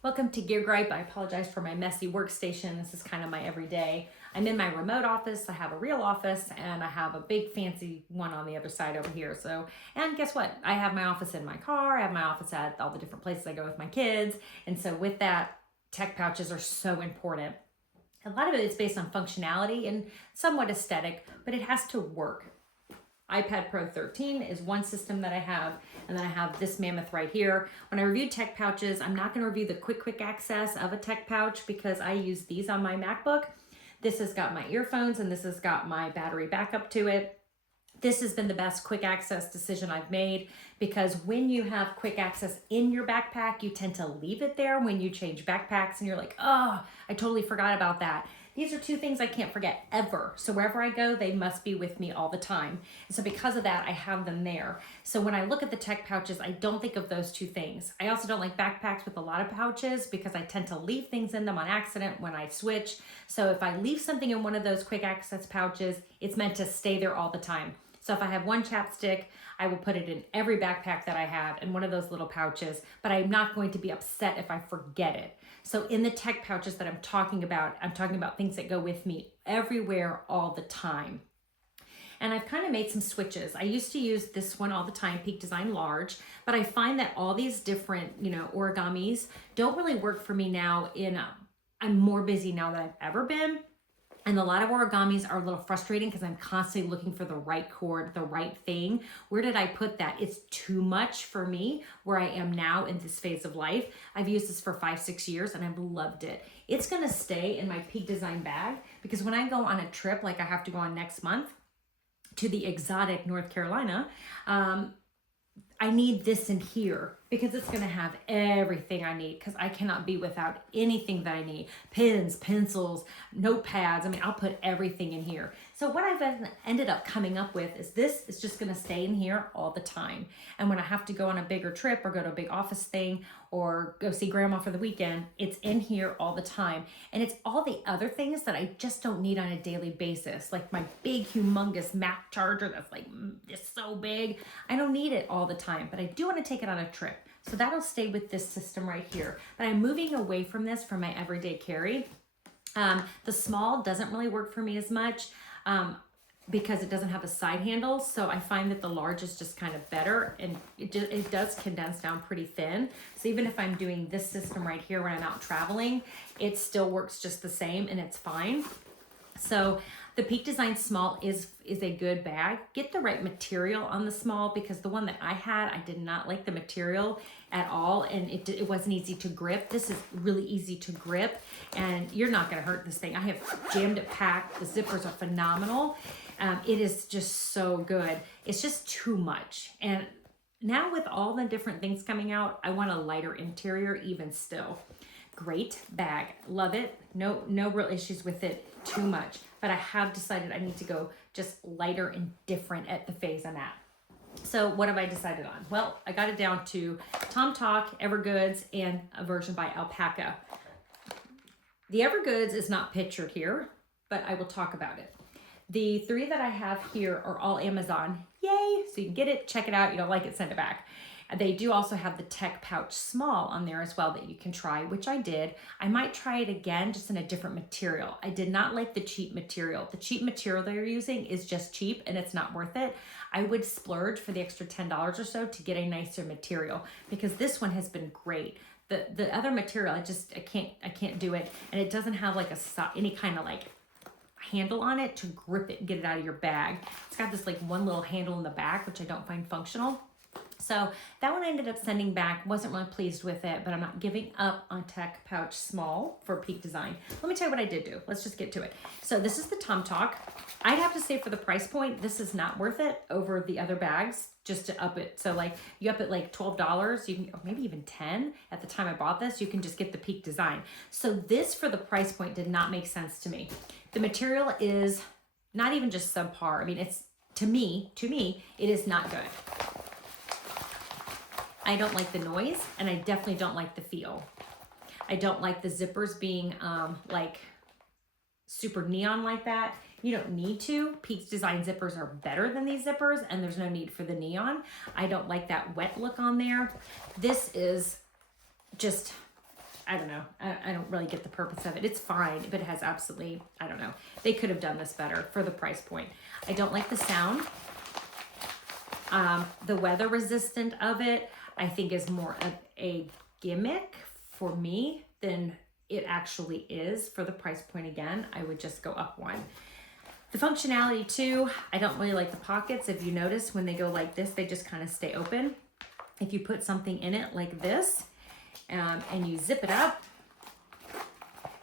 Welcome to Gear Gripe. I apologize for my messy workstation. This is kind of my everyday. I'm in my remote office. I have a real office and I have a big fancy one on the other side over here. And guess what? I have my office in my car. I have my office at all the different places I go with my kids. And so with that, tech pouches are so important. A lot of it is based on functionality and somewhat aesthetic, but it has to work. iPad Pro 13 is one system that I have, and then I have this mammoth right here. When I review tech pouches, I'm not going to review the quick access of a tech pouch because I use these on my MacBook. This has got my earphones and this has got my battery backup to it. This has been the best quick access decision I've made because when you have quick access in your backpack, you tend to leave it there when you change backpacks and you're like, oh, I totally forgot about that. These are two things I can't forget ever. So wherever I go, they must be with me all the time. And so because of that, I have them there. So when I look at the tech pouches, I don't think of those two things. I also don't like backpacks with a lot of pouches because I tend to leave things in them on accident when I switch. So if I leave something in one of those quick access pouches, it's meant to stay there all the time. So if I have one chapstick, I will put it in every backpack that I have in one of those little pouches, but I'm not going to be upset if I forget it. So in the tech pouches that I'm talking about things that go with me everywhere all the time. And I've kind of made some switches. I used to use this one all the time, Peak Design Large, but I find that all these different, origamis don't really work for me now I'm more busy now than I've ever been. And a lot of origamis are a little frustrating because I'm constantly looking for the right cord, the right thing. Where did I put that? It's too much for me where I am now in this phase of life. I've used this for 5-6 years and I've loved it. It's gonna stay in my Peak Design bag because when I go on a trip, like I have to go on next month to the exotic North Carolina, I need this in here because it's going to have everything I need because I cannot be without anything that I need. Pens, pencils, notepads. I mean, I'll put everything in here. So what I've ended up coming up with is this is just going to stay in here all the time. And when I have to go on a bigger trip or go to a big office thing or go see grandma for the weekend, it's in here all the time. And it's all the other things that I just don't need on a daily basis. Like my big, humongous Mac charger that's like this so big. I don't need it all the time, but I do want to take it on a trip. So that'll stay with this system right here. But I'm moving away from this for my everyday carry. The small doesn't really work for me as much because it doesn't have a side handle. So I find that the large is just kind of better and it does condense down pretty thin. So even if I'm doing this system right here when I'm out traveling, it still works just the same and it's fine. So the Peak Design Small is a good bag. Get the right material on the small because the one that I had, I did not like the material at all and it wasn't easy to grip. This is really easy to grip and you're not gonna hurt this thing. I have jammed it packed. The zippers are phenomenal. It is just so good. It's just too much. And now with all the different things coming out, I want a lighter interior even still. Great bag, love it. No real issues with it too much, but I have decided I need to go just lighter and different at the phase I'm at. So what have I decided on? Well, I got it down to TomToc, Evergoods, and a version by Alpacka. The Evergoods is not pictured here, but I will talk about it. The three that I have here are all Amazon. Yay! So you can get it, check it out. You don't like it, send it back. They do also have the tech pouch small on there as well that you can try, which I did. I might try it again, just in a different material. I did not like the cheap material. The cheap material they're using is just cheap and it's not worth it. I would splurge for the extra $10 or so to get a nicer material because this one has been great. The other material, I can't do it. And it doesn't have like any kind of like handle on it to grip it and get it out of your bag. It's got this like one little handle in the back, which I don't find functional. So that one I ended up sending back, wasn't really pleased with it, but I'm not giving up on tech pouch small for Peak Design. Let me tell you what I did do. Let's just get to it. So this is the TomToc. I'd have to say for the price point, this is not worth it over the other bags just to up it. So like you up it like $12, you can, or maybe even 10 at the time I bought this, you can just get the Peak Design. So this for the price point did not make sense to me. The material is not even just subpar. I mean, it's to me, it is not good. I don't like the noise and I definitely don't like the feel. I don't like the zippers being like super neon like that. You don't need to. Peak Design zippers are better than these zippers and there's no need for the neon. I don't like that wet look on there. This is just, I don't know. I don't really get the purpose of it. It's fine, but it has absolutely, I don't know. They could have done this better for the price point. I don't like the sound. The weather resistant of it, I think is more of a gimmick for me than it actually is. For the price point, again, I would just go up one. The functionality too, I don't really like the pockets. If you notice, when they go like this, they just kind of stay open. If you put something in it like this, and you zip it up,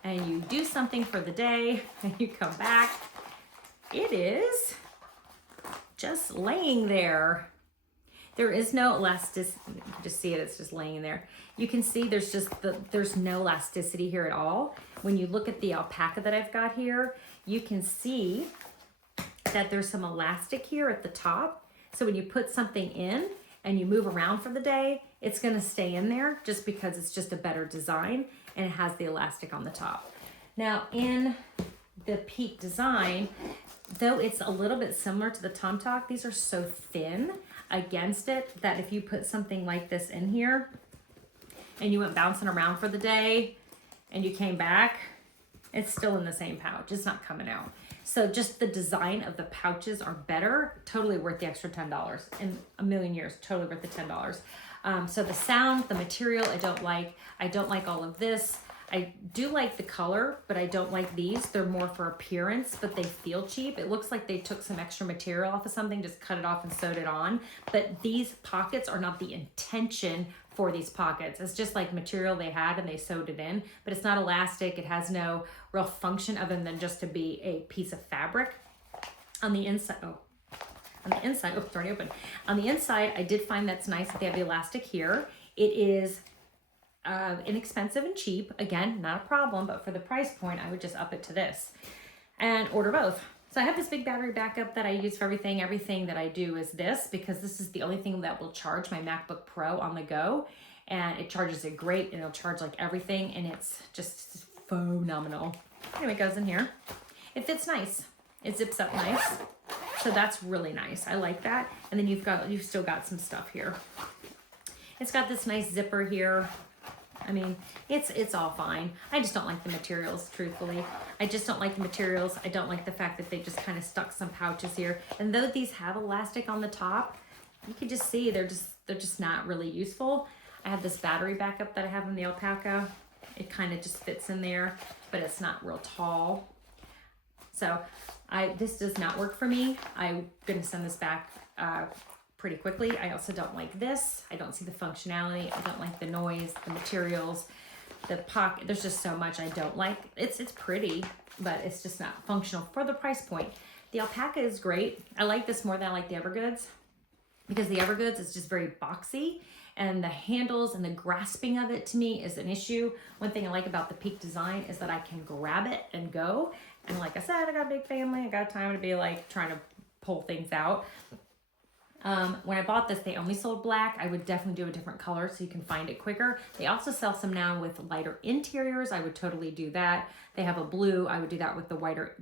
and you do something for the day, and you come back, it is just laying there. There is no elasticity. You can just see it, it's just laying there. You can see there's no elasticity here at all. When you look at the alpaca that I've got here, you can see that there's some elastic here at the top. So when you put something in and you move around for the day, it's gonna stay in there just because it's just a better design and it has the elastic on the top. Now in the Peak design, though it's a little bit similar to the TomToc, these are so thin against it that if you put something like this in here and you went bouncing around for the day and you came back, it's still in the same pouch. It's not coming out. So just the design of the pouches are better. Totally worth the extra $10. In a million years, totally worth the $10. So the sound, the material, I don't like. I don't like all of this. I do like the color, but I don't like these. They're more for appearance, but they feel cheap. It looks like they took some extra material off of something, just cut it off and sewed it on. But these pockets are not the intention for these pockets. It's just like material they had and they sewed it in, but it's not elastic. It has no real function other than just to be a piece of fabric. On the inside, it's already open. On the inside, I did find that's nice that they have the elastic here. It is inexpensive and cheap. Again, not a problem, but for the price point, I would just up it to this and order both. So I have this big battery backup that I use for everything. Everything that I do is this, because this is the only thing that will charge my MacBook Pro on the go. And it charges it great, and it'll charge like everything, and it's just phenomenal. Anyway, it goes in here. It fits nice. It zips up nice. So that's really nice. I like that. And then you've still got some stuff here. It's got this nice zipper here. I mean, it's all fine. I just don't like the materials, truthfully. I just don't like the materials. I don't like the fact that they just kind of stuck some pouches here. And though these have elastic on the top, you can just see they're just not really useful. I have this battery backup that I have in the Alpacka. It kind of just fits in there, but it's not real tall. So this does not work for me. I'm gonna send this back pretty quickly. I also don't like this. I don't see the functionality. I don't like the noise, the materials, the pocket. There's just so much I don't like. It's pretty, but it's just not functional for the price point. The Alpacka is great. I like this more than I like the Evergoods, because the Evergoods is just very boxy, and the handles and the grasping of it to me is an issue. One thing I like about the Peak design is that I can grab it and go. And like I said, I got a big family. I got time to be like trying to pull things out. When I bought this, they only sold black. I would definitely do a different color so you can find it quicker. They also sell some now with lighter interiors. I would totally do that. They have a blue. I would do that with the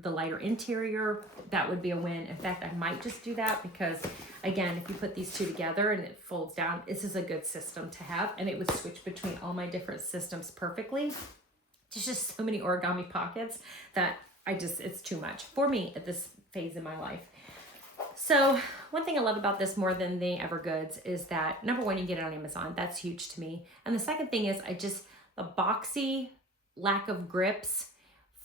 lighter interior. That would be a win. In fact, I might just do that because, again, if you put these two together and it folds down, this is a good system to have, and it would switch between all my different systems perfectly. There's just so many origami pockets that it's too much for me at this phase in my life. So one thing I love about this more than the Evergoods is that, number one, you get it on Amazon. That's huge to me. And the second thing is the boxy lack of grips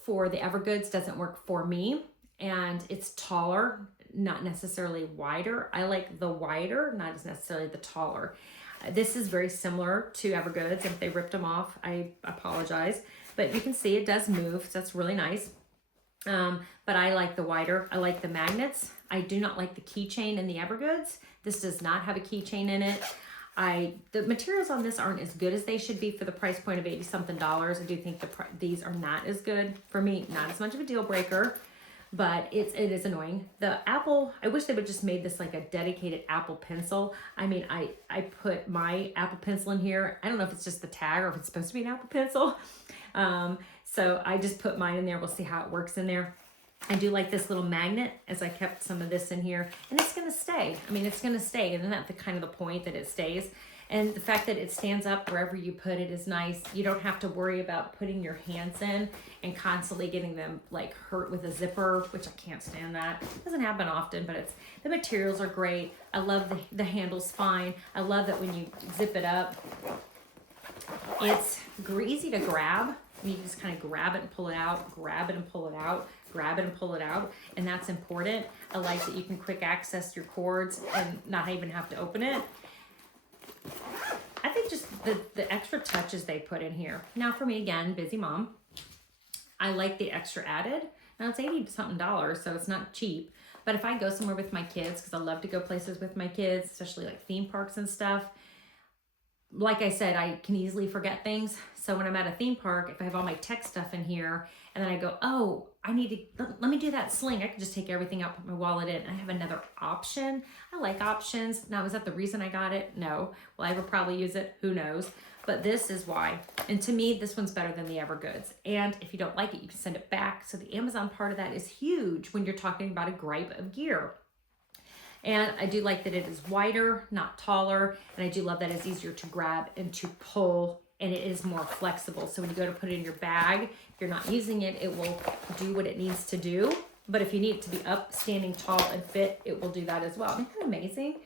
for the Evergoods doesn't work for me. And it's taller, not necessarily wider. I like the wider, not as necessarily the taller. This is very similar to Evergoods. If they ripped them off, I apologize. But you can see it does move, so that's really nice. But I like the wider. I like the magnets. I do not like the keychain in the Evergoods. This does not have a keychain in it. The materials on this aren't as good as they should be for the price point of $80-something. I do think these are not as good for me. Not as much of a deal breaker, but it is annoying. The Apple, I wish they would just made this like a dedicated Apple pencil. I mean, I put my Apple pencil in here. I don't know if it's just the tag or if it's supposed to be an Apple pencil. So I just put mine in there. We'll see how it works in there. I do like this little magnet, as I kept some of this in here, and it's going to stay. I mean, it's going to stay. Isn't that the kind of the point, that it stays? And the fact that it stands up wherever you put it is nice. You don't have to worry about putting your hands in and constantly getting them like hurt with a zipper, which I can't stand that. It doesn't happen often, but the materials are great. I love the handle's fine. I love that when you zip it up, it's easy to grab. You just kind of grab it and pull it out, grab it and pull it out, grab it and pull it out, and that's important. I like that you can quick access your cords and not even have to open it. I think just the extra touches they put in here. Now for me, again, busy mom, I like the extra added. Now it's $80-something, so it's not cheap. But if I go somewhere with my kids, because I love to go places with my kids, especially like theme parks and stuff, like I said, I can easily forget things. So when I'm at a theme park, if I have all my tech stuff in here and then I go, oh, I need to, let me do that sling. I can just take everything out, put my wallet in, and I have another option. I like options. Now, is that the reason I got it? No. Will I ever probably use it? Who knows? But this is why. And to me, this one's better than the Evergoods. And if you don't like it, you can send it back. So the Amazon part of that is huge when you're talking about a gripe of gear. And I do like that it is wider, not taller. And I do love that it's easier to grab and to pull, and it is more flexible. So when you go to put it in your bag, if you're not using it, it will do what it needs to do. But if you need it to be up, standing tall and fit, it will do that as well. Isn't that amazing?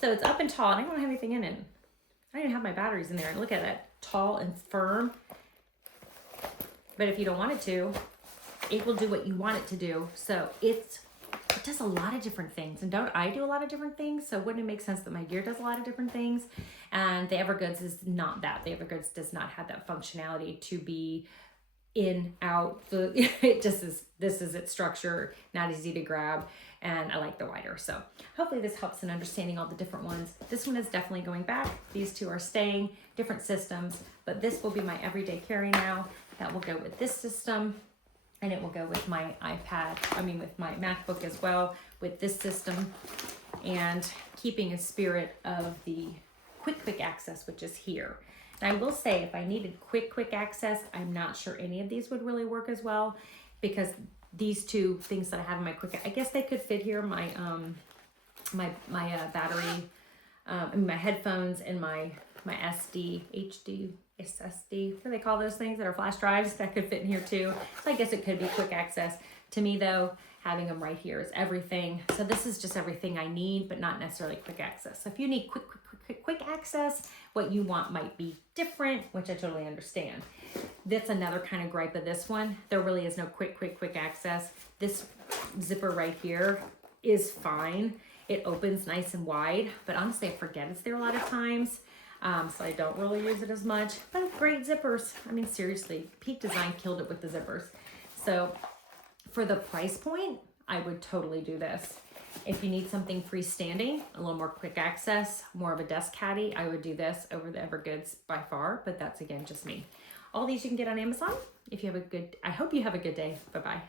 So it's up and tall, and I don't have anything in it. I don't even have my batteries in there. And look at that, tall and firm. But if you don't want it to, it will do what you want it to do. So it does a lot of different things. And don't I do a lot of different things? So wouldn't it make sense that my gear does a lot of different things? And the Evergoods is not that. The Evergoods does not have that functionality to be in, out. It just is, this is its structure, not easy to grab. And I like the wider. So hopefully this helps in understanding all the different ones. This one is definitely going back. These two are staying, different systems, but this will be my everyday carry now. That will go with this system. And it will go with my with my MacBook as well, with this system, and keeping a spirit of the quick access, which is here. And I will say, if I needed quick access, I'm not sure any of these would really work as well, because these two things that I have in my I guess they could fit here, my battery, my headphones, and my SSD, what do they call those things that are flash drives? That could fit in here too. So I guess it could be quick access. To me though, having them right here is everything. So this is just everything I need, but not necessarily quick access. So if you need quick access, what you want might be different, which I totally understand. That's another kind of gripe of this one. There really is no quick access. This zipper right here is fine. It opens nice and wide, but honestly, I forget it's there a lot of times. So I don't really use it as much, but great zippers. I mean, seriously, Peak Design killed it with the zippers. So for the price point, I would totally do this. If you need something freestanding, a little more quick access, more of a desk caddy, I would do this over the Evergoods by far, but that's again, just me. All these you can get on Amazon. I hope you have a good day. Bye-bye.